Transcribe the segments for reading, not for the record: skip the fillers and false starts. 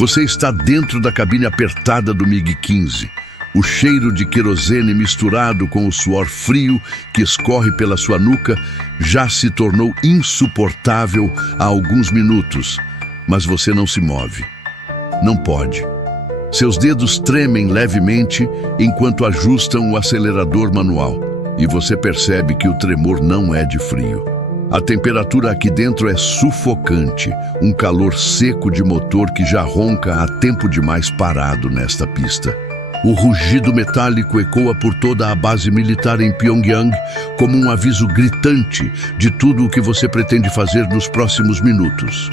Você está dentro da cabine apertada do MiG-15. O cheiro de querosene misturado com o suor frio que escorre pela sua nuca já se tornou insuportável há alguns minutos, mas você não se move. Não pode. Seus dedos tremem levemente enquanto ajustam o acelerador manual, e você percebe que o tremor não é de frio. A temperatura aqui dentro é sufocante, um calor seco de motor que já ronca há tempo demais parado nesta pista. O rugido metálico ecoa por toda a base militar em Pyongyang como um aviso gritante de tudo o que você pretende fazer nos próximos minutos.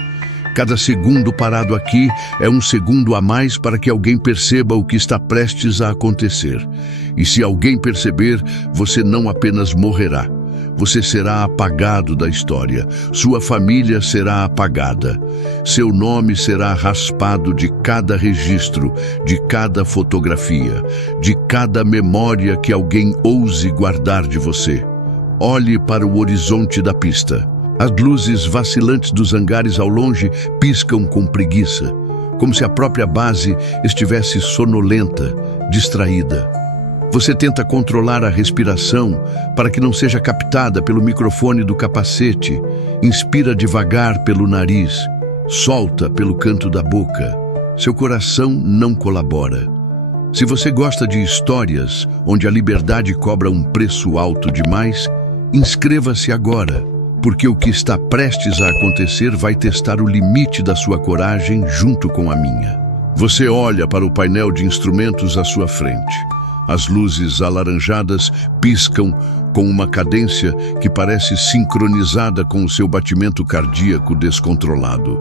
Cada segundo parado aqui é um segundo a mais para que alguém perceba o que está prestes a acontecer. E se alguém perceber, você não apenas morrerá. Você será apagado da história. Sua família será apagada. Seu nome será raspado de cada registro, de cada fotografia, de cada memória que alguém ouse guardar de você. Olhe para o horizonte da pista. As luzes vacilantes dos hangares ao longe piscam com preguiça, como se a própria base estivesse sonolenta, distraída. Você tenta controlar a respiração para que não seja captada pelo microfone do capacete. Inspira devagar pelo nariz, solta pelo canto da boca. Seu coração não colabora. Se você gosta de histórias onde a liberdade cobra um preço alto demais, inscreva-se agora, porque o que está prestes a acontecer vai testar o limite da sua coragem junto com a minha. Você olha para o painel de instrumentos à sua frente. As luzes alaranjadas piscam com uma cadência que parece sincronizada com o seu batimento cardíaco descontrolado.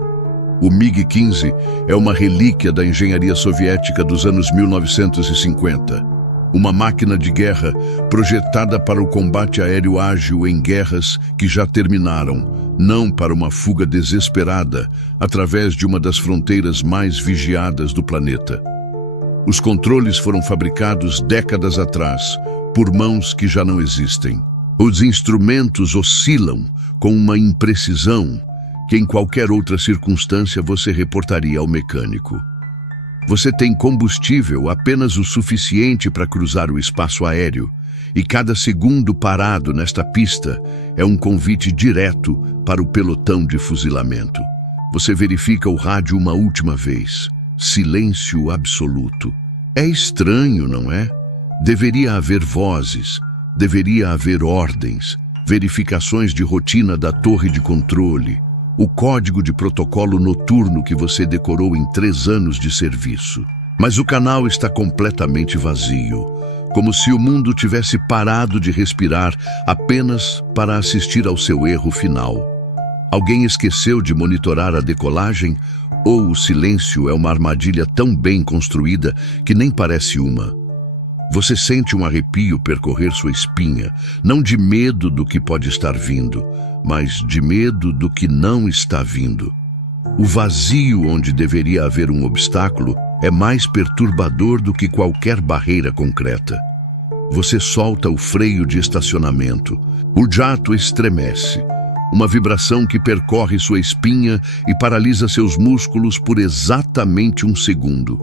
O MiG-15 é uma relíquia da engenharia soviética dos anos 1950. Uma máquina de guerra projetada para o combate aéreo ágil em guerras que já terminaram, não para uma fuga desesperada através de uma das fronteiras mais vigiadas do planeta. Os controles foram fabricados décadas atrás, por mãos que já não existem. Os instrumentos oscilam com uma imprecisão que em qualquer outra circunstância você reportaria ao mecânico. Você tem combustível apenas o suficiente para cruzar o espaço aéreo, e cada segundo parado nesta pista é um convite direto para o pelotão de fuzilamento. Você verifica o rádio uma última vez. Silêncio absoluto. É estranho, não é? Deveria haver vozes, deveria haver ordens, verificações de rotina da torre de controle, o código de protocolo noturno que você decorou em 3 anos de serviço. Mas o canal está completamente vazio, como se o mundo tivesse parado de respirar apenas para assistir ao seu erro final. Alguém esqueceu de monitorar a decolagem, ou o silêncio é uma armadilha tão bem construída que nem parece uma. Você sente um arrepio percorrer sua espinha, não de medo do que pode estar vindo, mas de medo do que não está vindo. O vazio onde deveria haver um obstáculo é mais perturbador do que qualquer barreira concreta. Você solta o freio de estacionamento. O jato estremece. Uma vibração que percorre sua espinha e paralisa seus músculos por exatamente 1 segundo.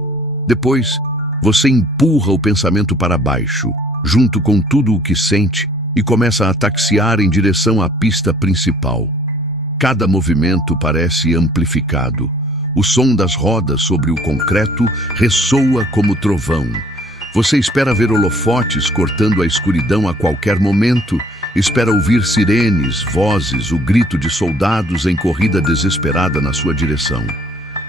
Depois, você empurra o pensamento para baixo, junto com tudo o que sente, e começa a taxiar em direção à pista principal. Cada movimento parece amplificado. O som das rodas sobre o concreto ressoa como trovão. Você espera ver holofotes cortando a escuridão a qualquer momento, espera ouvir sirenes, vozes, o grito de soldados em corrida desesperada na sua direção.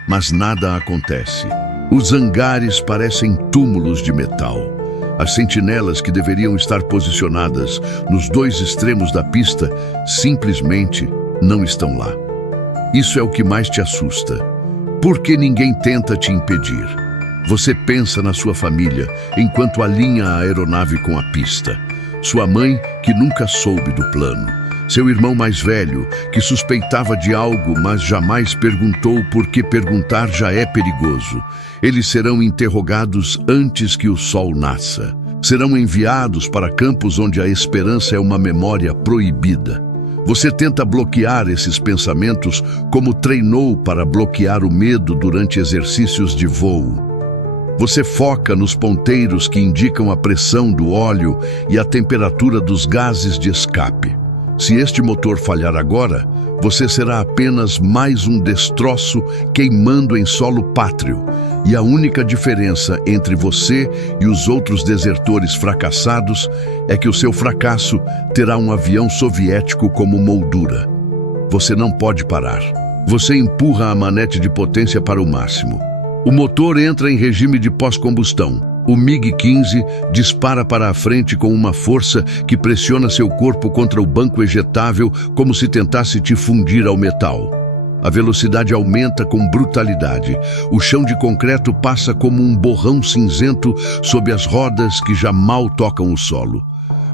Mas nada acontece. Os hangares parecem túmulos de metal. As sentinelas que deveriam estar posicionadas nos 2 extremos da pista simplesmente não estão lá. Isso é o que mais te assusta. Porque ninguém tenta te impedir. Você pensa na sua família enquanto alinha a aeronave com a pista. Sua mãe, que nunca soube do plano. Seu irmão mais velho, que suspeitava de algo, mas jamais perguntou porque perguntar já é perigoso. Eles serão interrogados antes que o sol nasça. Serão enviados para campos onde a esperança é uma memória proibida. Você tenta bloquear esses pensamentos como treinou para bloquear o medo durante exercícios de voo. Você foca nos ponteiros que indicam a pressão do óleo e a temperatura dos gases de escape. Se este motor falhar agora, você será apenas mais um destroço queimando em solo pátrio. E a única diferença entre você e os outros desertores fracassados é que o seu fracasso terá um avião soviético como moldura. Você não pode parar. Você empurra a manete de potência para o máximo. O motor entra em regime de pós-combustão. O MiG-15 dispara para a frente com uma força que pressiona seu corpo contra o banco ejetável como se tentasse te fundir ao metal. A velocidade aumenta com brutalidade. O chão de concreto passa como um borrão cinzento sob as rodas que já mal tocam o solo.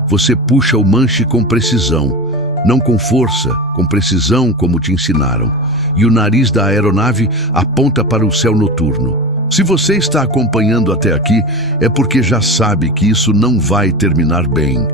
Você puxa o manche com precisão, não com força, com precisão como te ensinaram. E o nariz da aeronave aponta para o céu noturno. Se você está acompanhando até aqui, é porque já sabe que isso não vai terminar bem.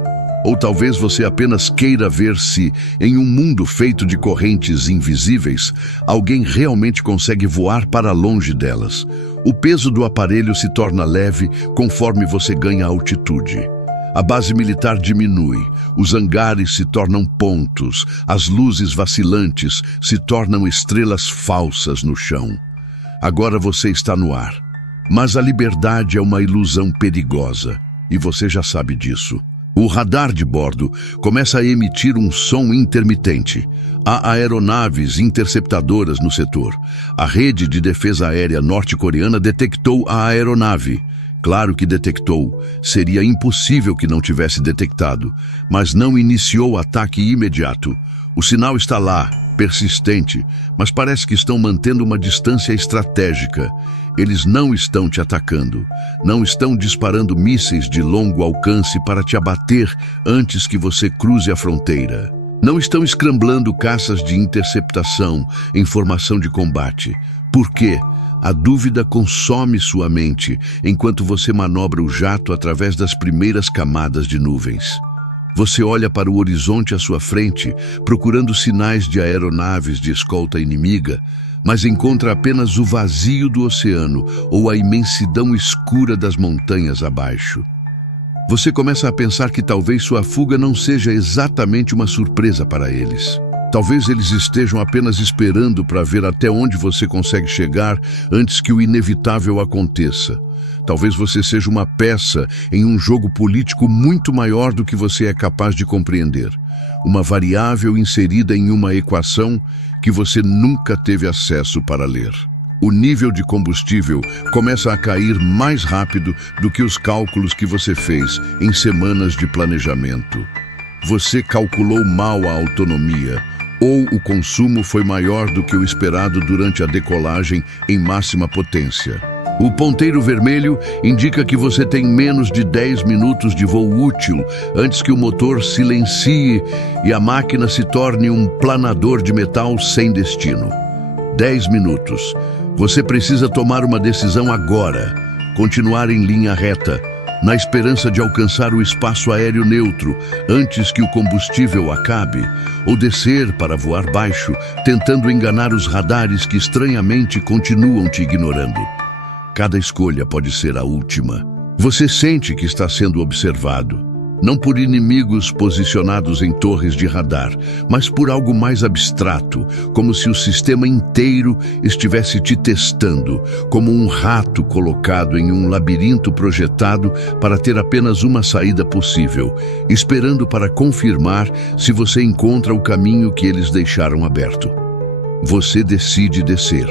Ou talvez você apenas queira ver se, em um mundo feito de correntes invisíveis, alguém realmente consegue voar para longe delas. O peso do aparelho se torna leve conforme você ganha altitude. A base militar diminui, os hangares se tornam pontos, as luzes vacilantes se tornam estrelas falsas no chão. Agora você está no ar, mas a liberdade é uma ilusão perigosa, e você já sabe disso. O radar de bordo começa a emitir um som intermitente. Há aeronaves interceptadoras no setor. A rede de defesa aérea norte-coreana detectou a aeronave. Claro que detectou. Seria impossível que não tivesse detectado, mas não iniciou ataque imediato. O sinal está lá, persistente, mas parece que estão mantendo uma distância estratégica. Eles não estão te atacando, não estão disparando mísseis de longo alcance para te abater antes que você cruze a fronteira. Não estão escramblando caças de interceptação em formação de combate. Por quê? A dúvida consome sua mente enquanto você manobra o jato através das primeiras camadas de nuvens. Você olha para o horizonte à sua frente, procurando sinais de aeronaves de escolta inimiga, mas encontra apenas o vazio do oceano ou a imensidão escura das montanhas abaixo. Você começa a pensar que talvez sua fuga não seja exatamente uma surpresa para eles. Talvez eles estejam apenas esperando para ver até onde você consegue chegar antes que o inevitável aconteça. Talvez você seja uma peça em um jogo político muito maior do que você é capaz de compreender. Uma variável inserida em uma equação que você nunca teve acesso para ler. O nível de combustível começa a cair mais rápido do que os cálculos que você fez em semanas de planejamento. Você calculou mal a autonomia, ou o consumo foi maior do que o esperado durante a decolagem em máxima potência. O ponteiro vermelho indica que você tem menos de 10 minutos de voo útil antes que o motor silencie e a máquina se torne um planador de metal sem destino. 10 minutos. Você precisa tomar uma decisão agora. Continuar em linha reta, na esperança de alcançar o espaço aéreo neutro antes que o combustível acabe, ou descer para voar baixo, tentando enganar os radares que estranhamente continuam te ignorando. Cada escolha pode ser a última. Você sente que está sendo observado, não por inimigos posicionados em torres de radar, mas por algo mais abstrato, como se o sistema inteiro estivesse te testando, como um rato colocado em um labirinto projetado para ter apenas uma saída possível, esperando para confirmar se você encontra o caminho que eles deixaram aberto. Você decide descer.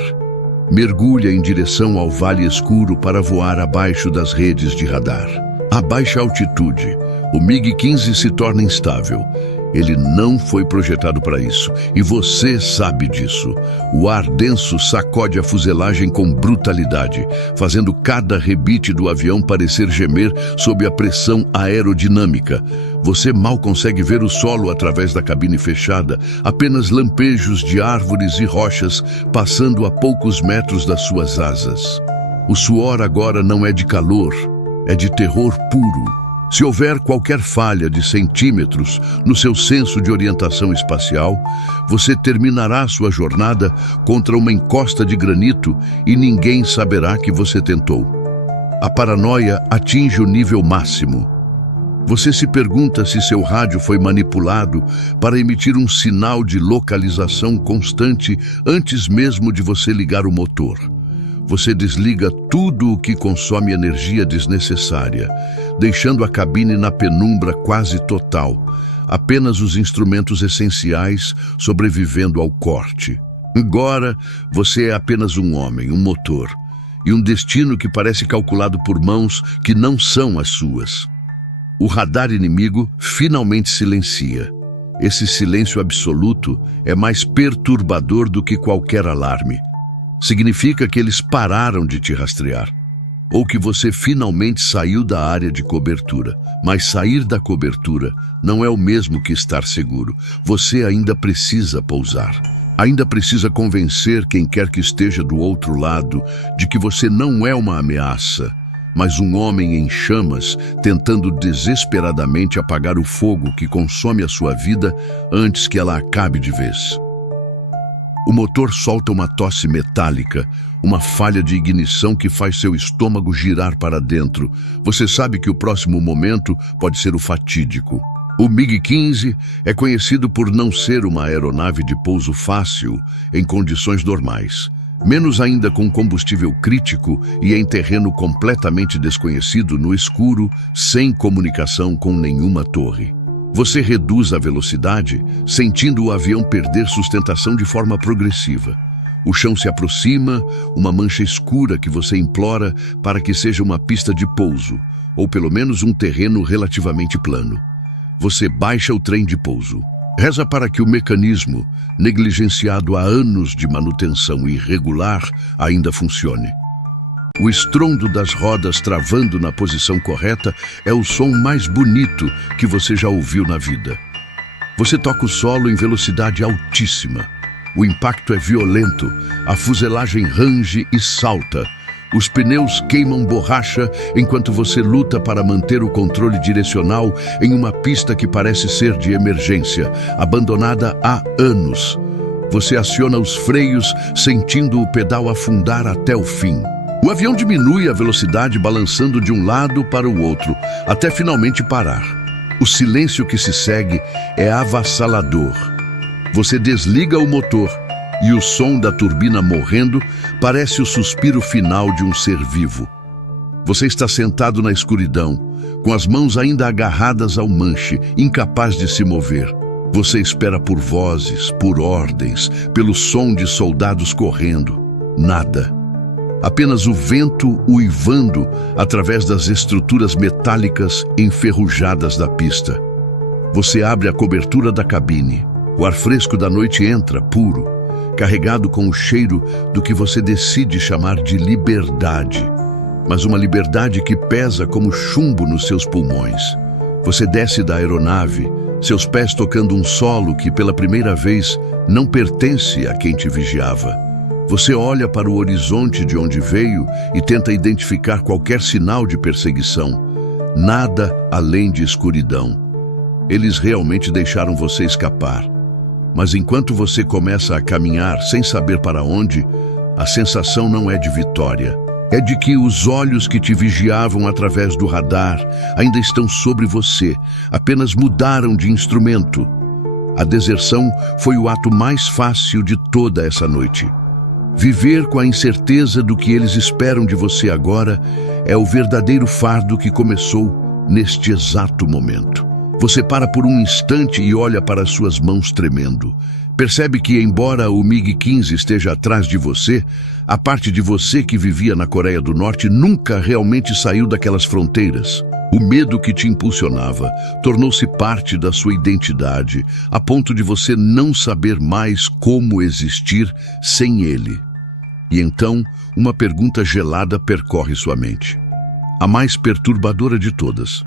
Mergulha em direção ao vale escuro para voar abaixo das redes de radar. A baixa altitude, o MiG-15 se torna instável. Ele não foi projetado para isso, e você sabe disso. O ar denso sacode a fuselagem com brutalidade, fazendo cada rebite do avião parecer gemer sob a pressão aerodinâmica. Você mal consegue ver o solo através da cabine fechada, apenas lampejos de árvores e rochas passando a poucos metros das suas asas. O suor agora não é de calor, é de terror puro. Se houver qualquer falha de centímetros no seu senso de orientação espacial, você terminará sua jornada contra uma encosta de granito e ninguém saberá que você tentou. A paranoia atinge o nível máximo. Você se pergunta se seu rádio foi manipulado para emitir um sinal de localização constante antes mesmo de você ligar o motor. Você desliga tudo o que consome energia desnecessária, deixando a cabine na penumbra quase total, apenas os instrumentos essenciais sobrevivendo ao corte. Agora, você é apenas um homem, um motor, e um destino que parece calculado por mãos que não são as suas. O radar inimigo finalmente silencia. Esse silêncio absoluto é mais perturbador do que qualquer alarme. Significa que eles pararam de te rastrear, ou que você finalmente saiu da área de cobertura. Mas sair da cobertura não é o mesmo que estar seguro. Você ainda precisa pousar. Ainda precisa convencer quem quer que esteja do outro lado de que você não é uma ameaça, mas um homem em chamas tentando desesperadamente apagar o fogo que consome a sua vida antes que ela acabe de vez. O motor solta uma tosse metálica, uma falha de ignição que faz seu estômago girar para dentro. Você sabe que o próximo momento pode ser o fatídico. O MiG-15 é conhecido por não ser uma aeronave de pouso fácil em condições normais, menos ainda com combustível crítico e em terreno completamente desconhecido no escuro, sem comunicação com nenhuma torre. Você reduz a velocidade, sentindo o avião perder sustentação de forma progressiva. O chão se aproxima, uma mancha escura que você implora para que seja uma pista de pouso, ou pelo menos um terreno relativamente plano. Você baixa o trem de pouso. Reza para que o mecanismo, negligenciado há anos de manutenção irregular, ainda funcione. O estrondo das rodas travando na posição correta é o som mais bonito que você já ouviu na vida. Você toca o solo em velocidade altíssima. O impacto é violento, a fuselagem range e salta. Os pneus queimam borracha enquanto você luta para manter o controle direcional em uma pista que parece ser de emergência, abandonada há anos. Você aciona os freios, sentindo o pedal afundar até o fim. O avião diminui a velocidade balançando de um lado para o outro, até finalmente parar. O silêncio que se segue é avassalador. Você desliga o motor e o som da turbina morrendo parece o suspiro final de um ser vivo. Você está sentado na escuridão, com as mãos ainda agarradas ao manche, incapaz de se mover. Você espera por vozes, por ordens, pelo som de soldados correndo. Nada. Apenas o vento uivando através das estruturas metálicas enferrujadas da pista. Você abre a cobertura da cabine. O ar fresco da noite entra, puro, carregado com o cheiro do que você decide chamar de liberdade. Mas uma liberdade que pesa como chumbo nos seus pulmões. Você desce da aeronave, seus pés tocando um solo que pela primeira vez não pertence a quem te vigiava. Você olha para o horizonte de onde veio e tenta identificar qualquer sinal de perseguição. Nada além de escuridão. Eles realmente deixaram você escapar. Mas enquanto você começa a caminhar sem saber para onde, a sensação não é de vitória. É de que os olhos que te vigiavam através do radar ainda estão sobre você, apenas mudaram de instrumento. A deserção foi o ato mais fácil de toda essa noite. Viver com a incerteza do que eles esperam de você agora é o verdadeiro fardo que começou neste exato momento. Você para por um instante e olha para suas mãos tremendo. Percebe que, embora o MiG-15 esteja atrás de você, a parte de você que vivia na Coreia do Norte nunca realmente saiu daquelas fronteiras. O medo que te impulsionava tornou-se parte da sua identidade, a ponto de você não saber mais como existir sem ele. E então, uma pergunta gelada percorre sua mente. A mais perturbadora de todas.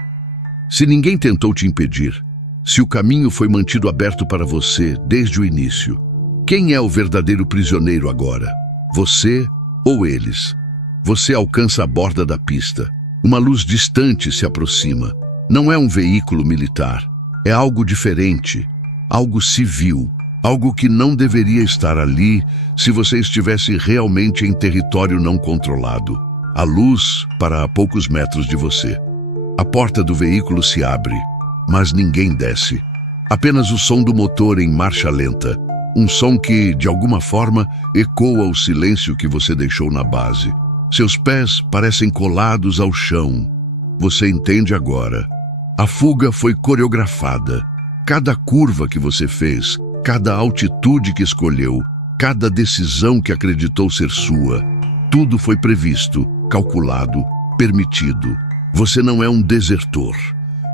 Se ninguém tentou te impedir, se o caminho foi mantido aberto para você desde o início, quem é o verdadeiro prisioneiro agora? Você ou eles? Você alcança a borda da pista. Uma luz distante se aproxima. Não é um veículo militar, é algo diferente, algo civil, algo que não deveria estar ali se você estivesse realmente em território não controlado. A luz para a poucos metros de você. A porta do veículo se abre, mas ninguém desce. Apenas o som do motor em marcha lenta. Um som que, de alguma forma, ecoa o silêncio que você deixou na base. Seus pés parecem colados ao chão. Você entende agora. A fuga foi coreografada. Cada curva que você fez, cada altitude que escolheu, cada decisão que acreditou ser sua, tudo foi previsto, calculado, permitido. Você não é um desertor.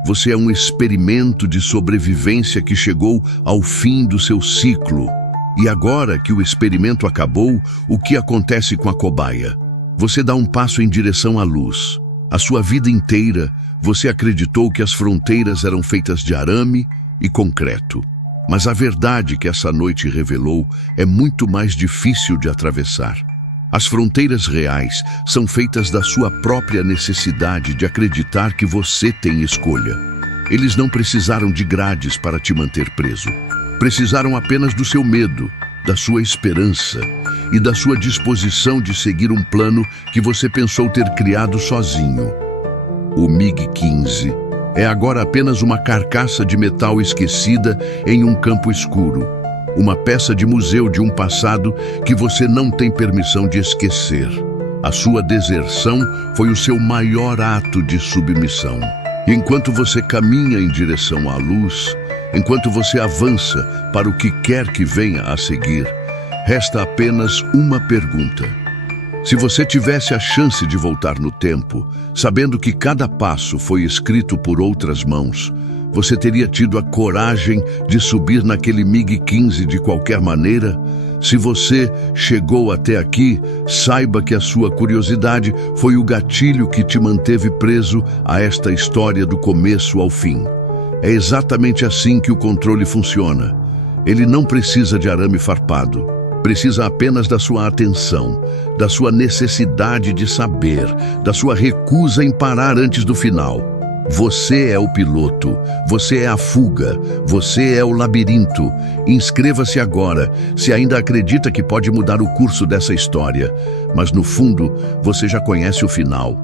Você é um experimento de sobrevivência que chegou ao fim do seu ciclo. E agora que o experimento acabou, o que acontece com a cobaia? Você dá um passo em direção à luz. A sua vida inteira, você acreditou que as fronteiras eram feitas de arame e concreto. Mas a verdade que essa noite revelou é muito mais difícil de atravessar. As fronteiras reais são feitas da sua própria necessidade de acreditar que você tem escolha. Eles não precisaram de grades para te manter preso. Precisaram apenas do seu medo, da sua esperança e da sua disposição de seguir um plano que você pensou ter criado sozinho. O MiG-15 é agora apenas uma carcaça de metal esquecida em um campo escuro. Uma peça de museu de um passado que você não tem permissão de esquecer. A sua deserção foi o seu maior ato de submissão. Enquanto você caminha em direção à luz, enquanto você avança para o que quer que venha a seguir, resta apenas uma pergunta. Se você tivesse a chance de voltar no tempo, sabendo que cada passo foi escrito por outras mãos, você teria tido a coragem de subir naquele MiG-15 de qualquer maneira? Se você chegou até aqui, saiba que a sua curiosidade foi o gatilho que te manteve preso a esta história do começo ao fim. É exatamente assim que o controle funciona. Ele não precisa de arame farpado. Precisa apenas da sua atenção, da sua necessidade de saber, da sua recusa em parar antes do final. Você é o piloto, você é a fuga, você é o labirinto. Inscreva-se agora, se ainda acredita que pode mudar o curso dessa história. Mas no fundo, você já conhece o final.